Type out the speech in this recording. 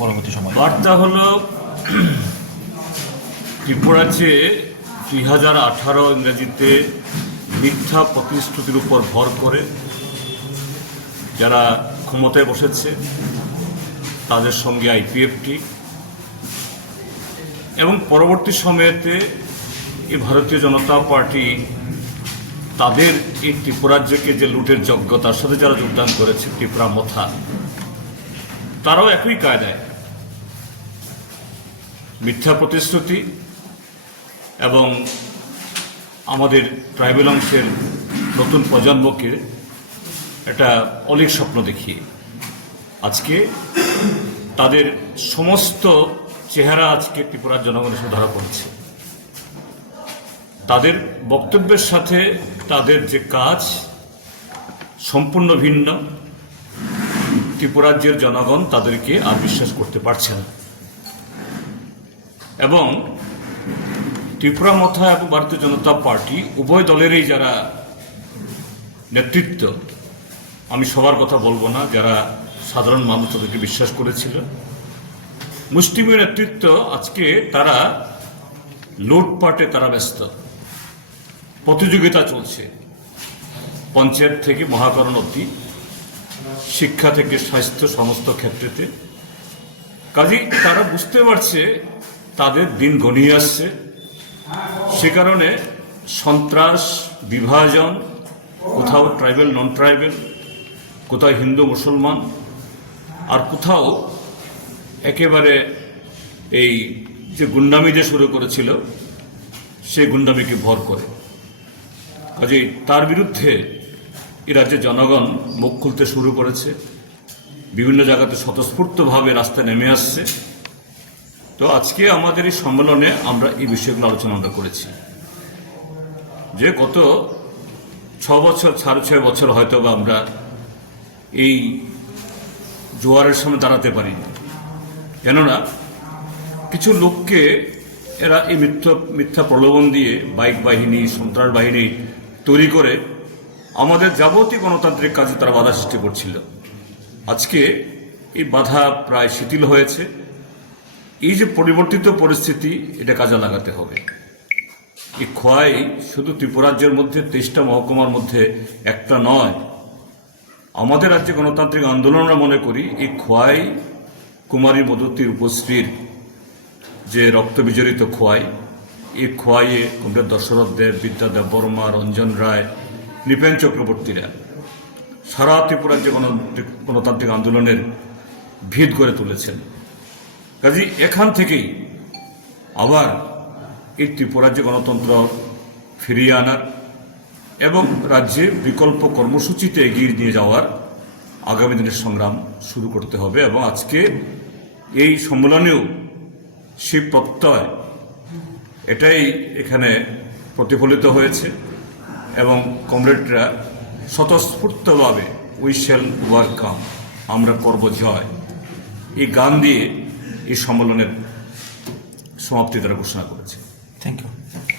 পরবর্তী সময়? বার্তা হলো ত্রিপুরার যে 2018 ইংরেজিতে মিথ্যা প্রতিশ্রুতির উপর ভর করে যারা ক্ষমতায় বসেছে তাদের সঙ্গে আইপিএফটি এবং পরবর্তী সময়েতে এই ভারতীয় জনতা পার্টি তাদের এই ত্রিপুরাজ্যকে যে লুটের যজ্ঞ তার সাথে যারা যোগদান করেছে ত্রিপুরা মথা, তারাও একই কায়দায় মিথ্যা প্রতিশ্রুতি এবং আমাদের ট্রাইবেল অংশের নতুন প্রজন্মকে একটা অলিক স্বপ্ন দেখিয়ে আজকে তাদের সমস্ত চেহারা আজকে ত্রিপুরার জনগণের সাথে ধরা পড়েছে। তাদের বক্তব্যের সাথে তাদের যে কাজ সম্পূর্ণ ভিন্ন। ত্রিপুরাজ্যের জনগণ তাদেরকে আর বিশ্বাস করতে পারছে না এবং ত্রিপুরা মথা এবং ভারতীয় জনতা পার্টি উভয় দলেরই যারা নেতৃত্ব, আমি সবার কথা বলবো না, যারা সাধারণ মানুষ তাদেরকে বিশ্বাস করেছিল, মুষ্টিমেয় নেতৃত্ব আজকে তারা লুটপাটে তারা ব্যস্ত। প্রতিযোগিতা চলছে পঞ্চায়েত থেকে মহাকরণ অবধি, শিক্ষা থেকে স্বাস্থ্য, সমস্ত ক্ষেত্রেতে। কাজেই তারা বুঝতে পারছে তাদের দিন ঘনিয়ে আসছে। সে কারণে সন্ত্রাস, বিভাজন, কোথাও ট্রাইবেল নন ট্রাইবেল, কোথাও হিন্দু মুসলমান, আর কোথাও একেবারে এই যে গুন্ডামি যে শুরু করেছিল সেই গুন্ডামিকে ভর করে। কাজেই তার বিরুদ্ধে এই রাজ্যের জনগণ মুখ খুলতে শুরু করেছে, বিভিন্ন জায়গাতে স্বতঃস্ফূর্তভাবে রাস্তায় নেমে আসছে। তো আজকে আমাদের এই সম্মেলনে আমরা এই বিষয়গুলো আলোচনা করেছি যে গত 6 বছর, 6.5 বছর হয়তো বা আমরা এই জোয়ারের সামনে দাঁড়াতে পারিনি, কেননা কিছু লোককে এরা এই মিথ্যা প্রলোভন দিয়ে বাইক বাহিনী, সন্ত্রাস বাহিনী তৈরি করে আমাদের যাবতীয় গণতান্ত্রিক কাজে তারা বাধা সৃষ্টি করছিল। আজকে এই বাধা প্রায় শিথিল হয়েছে। এই যে পরিবর্তিত পরিস্থিতি, এটা কাজে লাগাতে হবে। এই খোয়াই শুধু ত্রিপুরাজ্যের মধ্যে 23টা মহকুমার মধ্যে একটা নয়। আমাদের রাজ্যে গণতান্ত্রিক আন্দোলন আমরা মনে করি এই খোয়াই কুমারী মধুতি রূপশ্রীর যে রক্ত বিজড়িত খোয়াই, এই খোয়াইয়ে কমরেড দশরথ দেব, বিদ্যা দেববর্মা, রঞ্জন রায়, নৃপেন চক্রবর্তীরা সারা ত্রিপুরাজ্যে গণতান্ত্রিক আন্দোলনের ভিত গড়ে তুলেছেন। কাজে এখান থেকেই আবার এই ত্রিপুরাজ্যে গণতন্ত্র ফিরিয়ে আনার এবং রাজ্যে বিকল্প কর্মসূচিতে এগিয়ে নিয়ে যাওয়ার আগামী দিনের সংগ্রাম শুরু করতে হবে। এবং আজকে এই সম্মেলনেও সেই প্রত্যয় এটাই এখানে প্রতিফলিত হয়েছে এবং কমরেডরা স্বতঃস্ফূর্তভাবে উই শ্যাল ওভারকাম, আমরা করব জয়, এই গান দিয়ে এই সম্মেলনের সমাপ্তি তারা ঘোষণা করেছে। Thank you.